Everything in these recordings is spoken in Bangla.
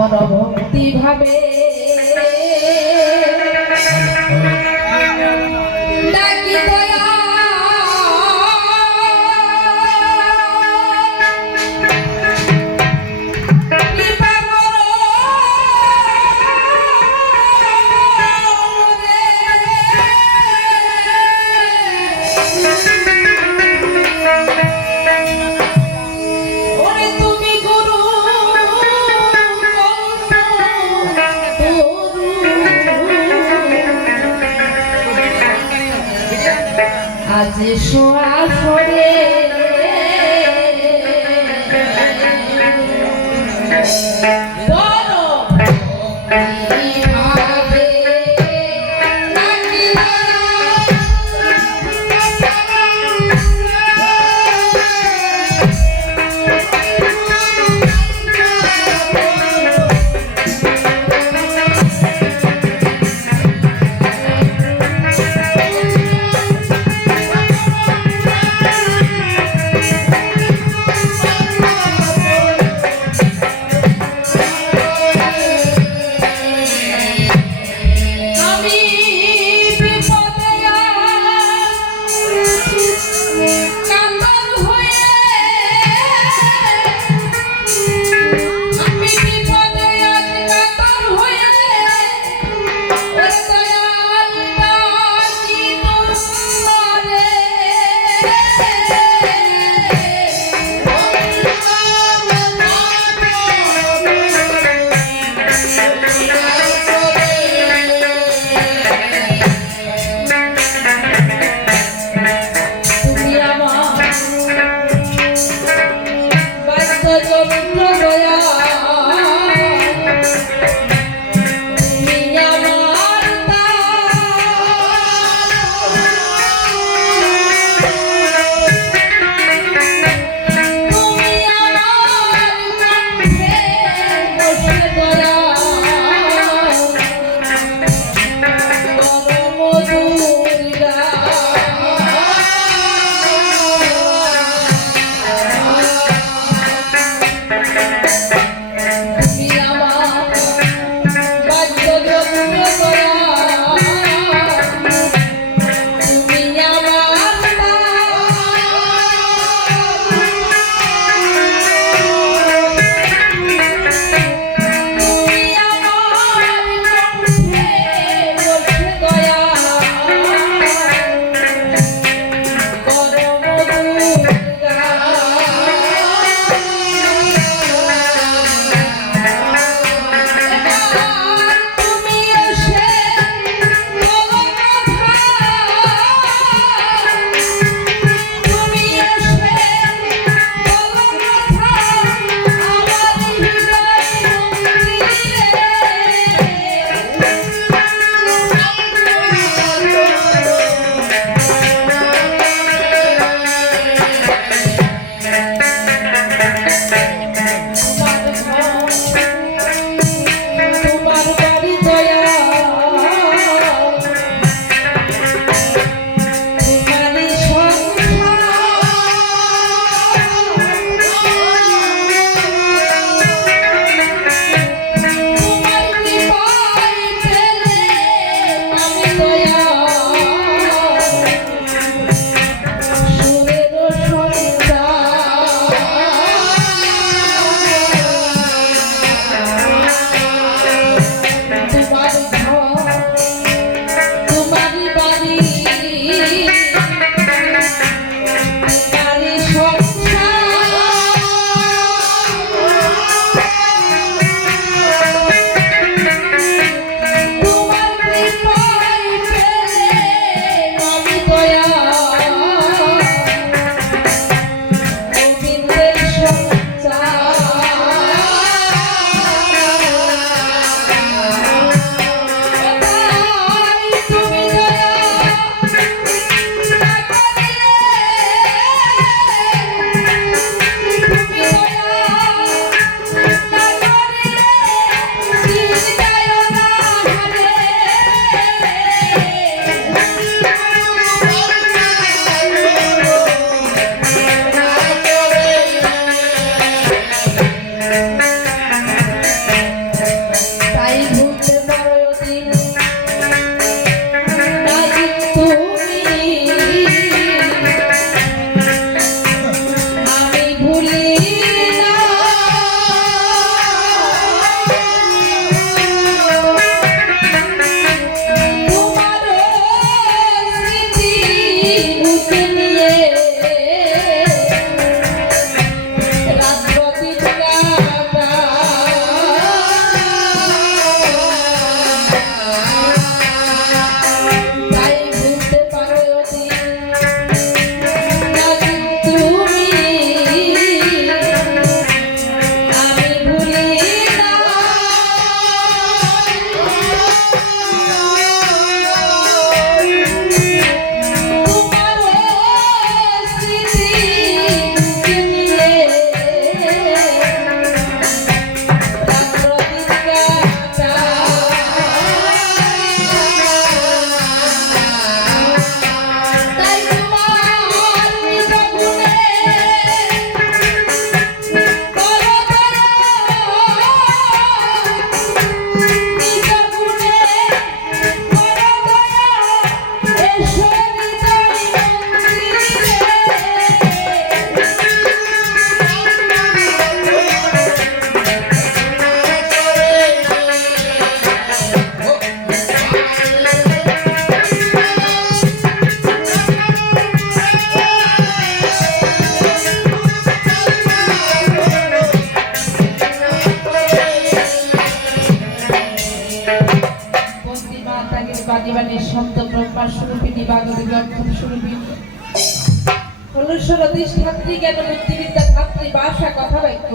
মন ভক্তি ভাবে আজ শোয়া Yeah. বাণী শব্দ ব্রহ্মা স্বরূপিনী বাগদেবী অক্ষর স্বরূপিনী হলুশ্বর অধিষ্ঠাত্রী জ্ঞান ছাত্রী কথা বাক্য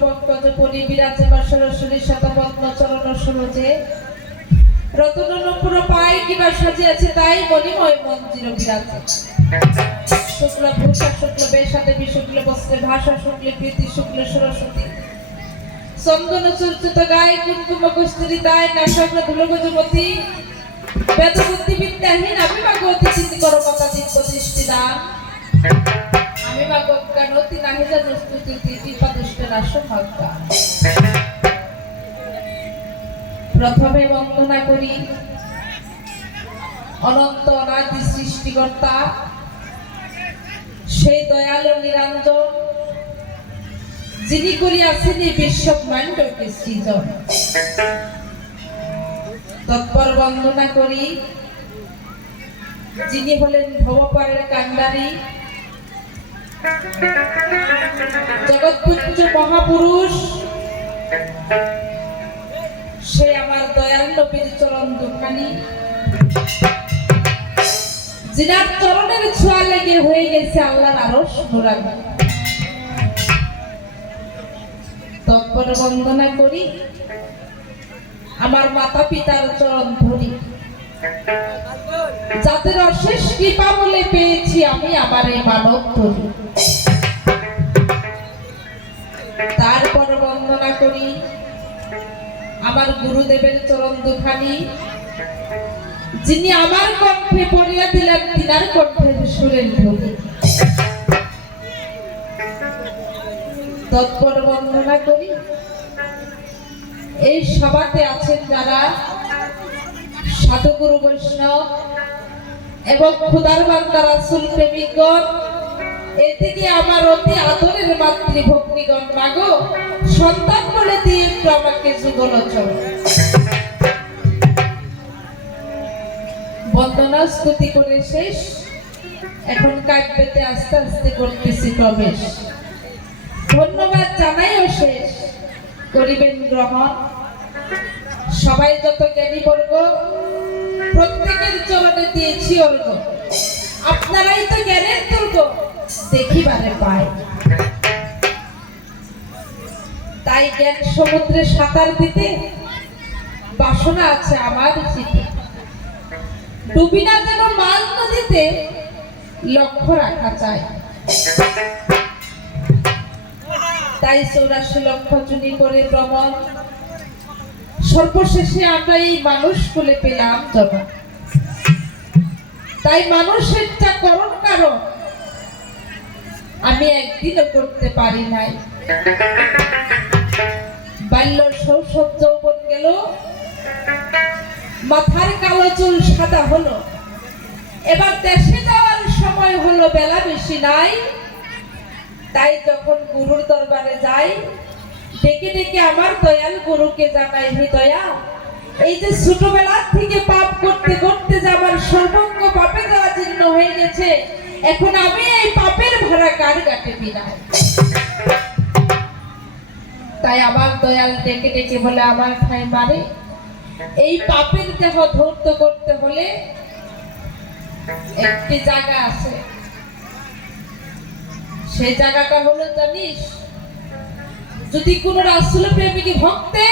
পঙ্কজ পরি বিরাজে বা সরস্বরী শতপদ্ম, চরণ সরোজে রতন নপুর কিবা সাজিয়াছে, তাই মণিময় মন্দির বিরাজে। শুক্ল, ভূষা, শুক্ল বিশুক্ল বস্ত্রে ভাষা, শুক্ল প্রীতি শুক্ল, সরস্বতী। চন্দন চর্চিত গায়ে কুমকুম কস্তুরি তাই নাশাগ্র ধুলগজমতি বেদ বুদ্ধি বিদ্যাহীন আমি ভাগবতী চিন্তি করো মাতা দিন প্রতিষ্ঠি দান আমি ভাগব জ্ঞানতি নাহি জানো স্তুতি কৃপা দুষ্ট রাস ভাগ্যা প্রথমে বন্দনা করি। অনন্ত অনাদি সৃষ্টিকর্তা। সেই দয়ালু নিরঞ্জন যিনি করিয়াছেন এই বিশ্ব ব্রহ্মাণ্ডকে সৃজন? তৎপর বন্দনা করি। যিনি হলেন ভবপারের কান্ডারি জগৎপুঞ্জ মহাপুরুষ। সে আমার দয়াল নবীর চরণ দুখানি। যিনার চরণের ছোঁয়া লেগে হয়ে গেছে আল্লাহর আরও নুরানি তৎপর বন্দনা করি। আমার মাতা পিতার চরণ ধরি। যাদের অশেষ কৃপা বলে পেয়েছি, আমি আমার এই মানব ধরি। তারপর বন্দনা করি। আমার গুরুদেবের চরণ দুখানি। যিনি আমার কণ্ঠে পড়িয়া দিলেন, তিনার কণ্ঠের সুরের ধ্বনি। তৎপর বন্দনা করি। এই সভাতে আছেন যারা সাধুগুরু বৈষ্ণব এবং খুদার বান্দা রাসুল প্রেমিকগণ এদিকে আমার অতি আদরের মাতৃভগ্নিগণ, মাগো, সন্তান বলে দিয়ে একটু আমাকে যুগল চলো বন্দনা স্তুতি করে শেষ, এখন কাব্যতে আস্তে আস্তে করতেছি প্রবেশ। ধন্যবাদ জানাইও শেষ, করিবেন গ্রহণ। সবাই যত জ্ঞানী বর্গ, প্রত্যেকের চরণে দিয়েছি অর্ঘ আপনারাই তো জ্ঞানের দুর্গ, দেখিবারে পায়। তাই জ্ঞান সমুদ্রে সাঁতার দিতে বাসনা আছে আমার চিতে ডুবি না যেন মাল নদীতে লক্ষ্য রাখা চাই তাই চৌরাশি লক্ষ চুরি করে ভ্রমণ সর্বশেষে আমরা এই মানুষ কুলে পেলাম জন্ম তাই মানুষের যা করণ কারণ, আমি একদিনও করতে পারি নাই। বাল্য শৈশব যৌবন গেল, মাথার কালো চুল সাদা হলো। এবার দেশে যাওয়ার সময় হলো বেলা বেশি নাই, তাই যখন গুরুর দরবারে যাই ডেকে ডেকে আমার দয়াল গুরুকে জানাই, হে দয়াল, এই যে ছোটবেলা থেকে পাপ করতে করতে যে আমার সর্বঙ্গ পাপে যাওয়া জীর্ণ হয়ে গেছে, এখন আমি এই পাপের ভাড়া কার কাটে বিনাই তাই আমার দয়াল ডেকে ডেকে বলে, আমার ঠাই মারে, এই পাপের দেহ ধৌত করতে হলে একটি জায়গা আছে। সেই জায়গাটা হলো জানিস যদি কোন রাসুল প্রেমিক ভক্তে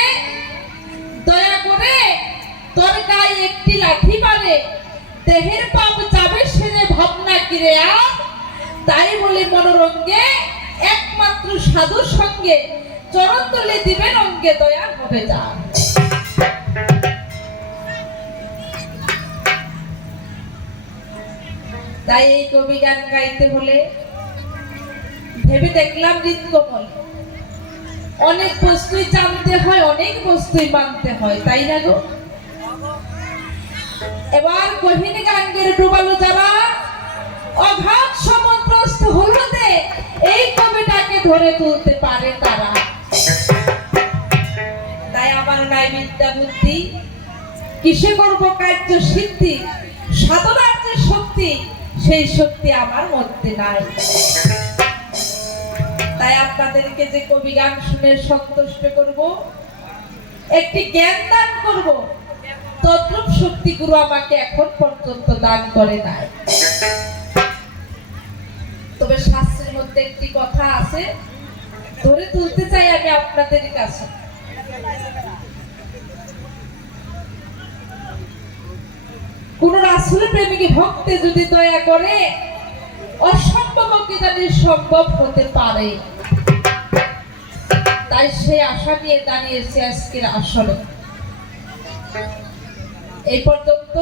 দয়া করে তোর গায়ে একটি লাঠি মারে, দেহের পাপ যাবে সেরে ভাবনা কিরে আর? তাই বলে মনোরঙ্গে একমাত্র সাধুর সঙ্গে চরণ তুলে দিবেন অঙ্গে দয়া হবে যা তাই এই কবি গান গাইতে হলে ভেবে দেখলাম হৃদকমল। অনেক বস্তুই জানতে হয়, অনেক বস্তুই মানতে হয়, তাই না গো? এবার কহিনী গাঙ্গের ডুবালো যারা, অঘাত সমুদ্রস্থ হলদে এই কবিটাকে ধরে তুলতে পারে তারা। তাই আমার নাই বিদ্যা বুদ্ধি, কিসে করব কার্য সিদ্ধি সাধনার যে শক্তি, সেই শক্তি আমার মধ্যে নাই। তাই আপনাদেরকে যে কবি গান শুনে সন্তুষ্ট করব, একটি জ্ঞান দান করব। তদ্রুপ শক্তি গুরু আমাকে এখন পর্যন্ত দান করে নাই। তবে শাস্ত্রের মধ্যে একটি কথা আছে, ধরে তুলতে চাই আমি আপনাদের কাছে। কোন রাসুলের প্রেমিক ভক্তে যদি দয়া করে অসম্ভব সম্ভব হতে পারে। তাই সেই আশা নিয়ে দাঁড়িয়েছে আজকের এই পর্যন্ত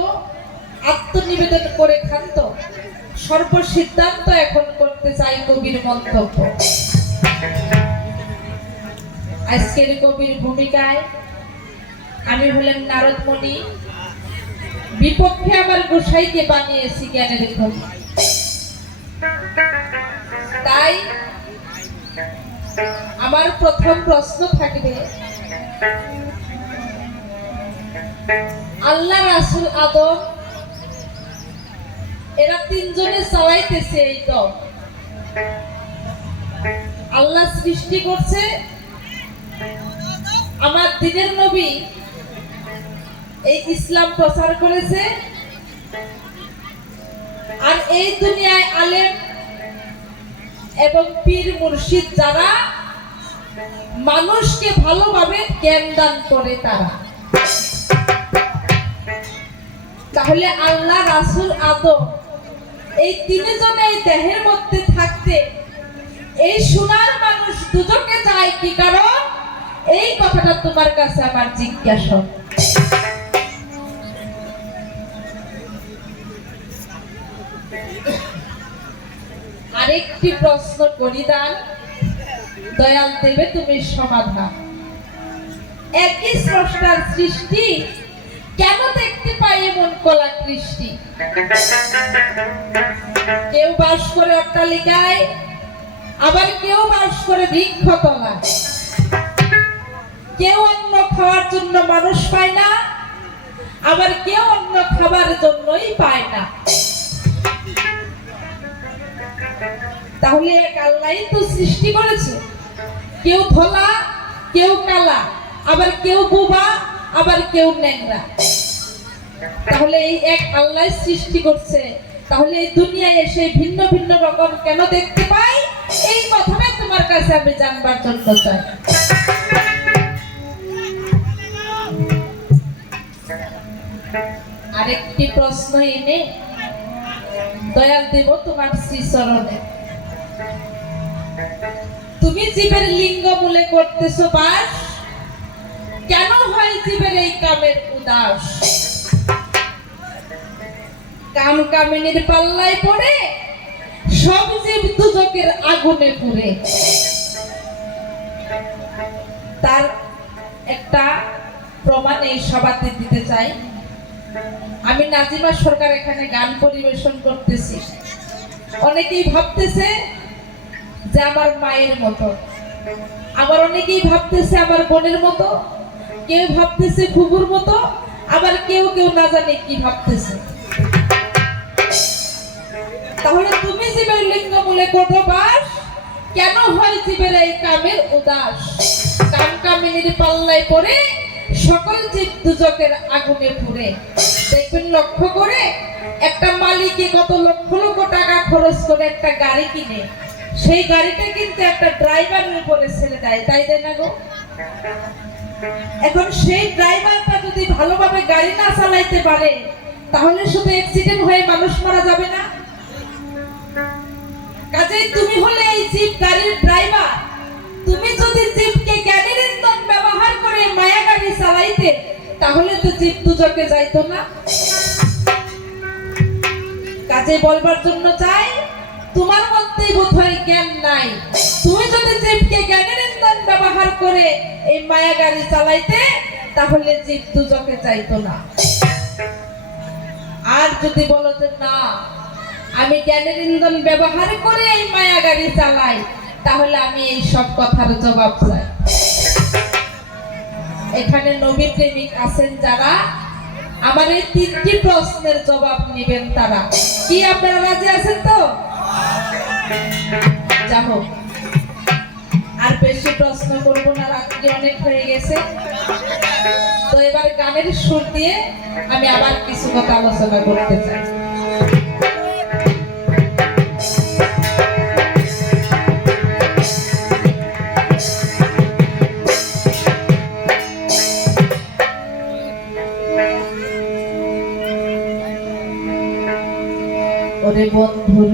আত্মনিবেদন করে ক্ষান্ত সর্ব সিদ্ধান্ত এখন করতে চাই কবির মন্তব্য। আজকের কবির ভূমিকায় আমি হলেন নারদমণি। বিপক্ষে আমার গোসাইকে বানিয়েছি জ্ঞানের কবি তাই আমার প্রথম প্রশ্ন থাকবে, আল্লাহ রাসুল আদম, এরা তিনজনে চালাইতেছে এই দল। আল্লাহ সৃষ্টি করছে, আমার দিনের নবী এই ইসলাম প্রচার করেছে, আর এই দুনিয়ায় আলেম এবং পীর মুর্শিদ যারা মানুষকে ভালোভাবে জ্ঞান দান করে তারা। তাহলে আল্লাহ রাসুল আদম এই তিনজনে এই দেহের মধ্যে থাকতে এই সোনার মানুষ দুজনকে চায় কি? কারণ এই কথাটা তোমার কাছে আমার জিজ্ঞাসা। আরেকটি প্রশ্ন করি দান দয়াল দেবে তুমি সমাধান। একই স্রষ্টার সৃষ্টি, কেন দেখতে পাই এমন কলা কৃষ্টি? কেউ বাস করে অট্টালিকায়, আবার কেউ বাস করে বৃক্ষতলায়। কেউ অন্য খাওয়ার জন্য মানুষ পায় না, আবার কেউ অন্য খাবার জন্যই পায় না। তাহলে এক আল্লাহ তো সৃষ্টি করেছে। কেউ ধলা, কেউ কালা, আবার কেউ বোবা, আবার কেউ ন্যাংরা। তাহলে এই এক আল্লাহ সৃষ্টি করছে। তাহলে এই দুনিয়ায় এসে ভিন্ন ভিন্ন রকম কেন দেখতে পাই? এই কথাটা তোমার কাছে আমি জানবার জন্য চাই। আরেকটি প্রশ্ন এনে দয়াল দেব তোমার শ্রীচরণে। তুমি জীবের লিঙ্গ মূলে করতেছো বাস? কেন হয় জীবের এই কামের উদাস? কাম কামিনীর পাল্লায় পড়ে, সব জীব দুজকের আগুনে পুড়ে। তার একটা প্রমাণ এই সভাতে দিতে চাই। আমি নাজিমা সরকার এখানে গান পরিবেশন করতেছি। অনেকেই ভাবতেছে যে আমার মায়ের মতো। আবার অনেকেই ভাবতেছে আমার বোনের মতো, কেউ ভাবতেছে খুবুর মতো, আবার কেউ কেউ না জানে কি ভাবতেছে। তাহলে তুমি জীবের লিঙ্গ বলে কোটো বাস কেন হয় জীবের এই কামের উদাস? কাম কামিনীর পাল্লায় পড়ে সকল জীব দুজকের আগুনে পুড়ে। দেখবেন লক্ষ্য করে একটা মালিকে কত লক্ষ লক্ষ টাকা খরচ করে একটা গাড়ি কিনে। সেই গাড়িটা কিন্তু একটা ড্রাইভারের উপরে ছেড়ে দেয় তাই দেয় না গো? এখন সেই ড্রাইভারটা যদি ভালোভাবে গাড়ি না চালাইতে পারে, তাহলে শুধু অ্যাক্সিডেন্ট হয়ে মানুষ মারা যাবে না? কাজেই তুমি হলে এই জিপ গাড়ির ড্রাইভার তুমি যদি জিপকে জ্ঞানের ইন্ধন ব্যবহার করে মায়া গাড়ি চালাইতে, তাহলে তো জিপ দুজকে যাইতো না। কাজে বলবার জন্য চাই তোমার মধ্যেই বোধহয় জ্ঞান নাই। তুমি যদি জিপকে জ্ঞানের ইন্ধন ব্যবহার করে এই মায়া গাড়ি চালাইতে, তাহলে জিপ দুজকে চাইতো না। আর যদি বলো যে না, আমি জ্ঞানের ইন্ধন ব্যবহার করে এই মায়া গাড়ি চালাই, তাহলে আমি এই সব কথার জবাব চাই। এখানে নবী প্রেমিক আছেন যারা, আমার এই তিনটি প্রশ্নের জবাব নেবেন তারা। কি, আপনারা রাজি আছেন তো? আর বেশি প্রশ্ন করব না, রাত্রি অনেক হয়ে গেছে। তো এবার গানের সুর দিয়ে আমি আবার কিছু কথা আলোচনা করতে চাই। ওরে বন্ধুর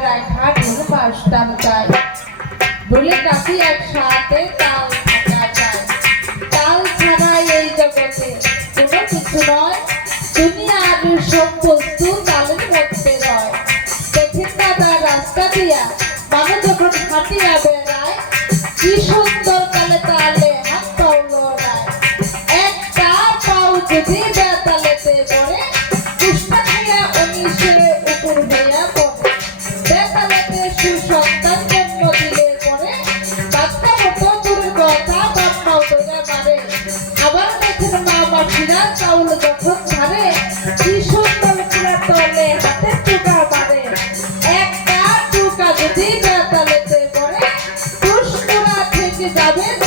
রায় ঘাট পারতাম তাই বলে কাকি একসাথে তাল দিন তালেতে পড়ে পুষ্পরা থেকে যাবে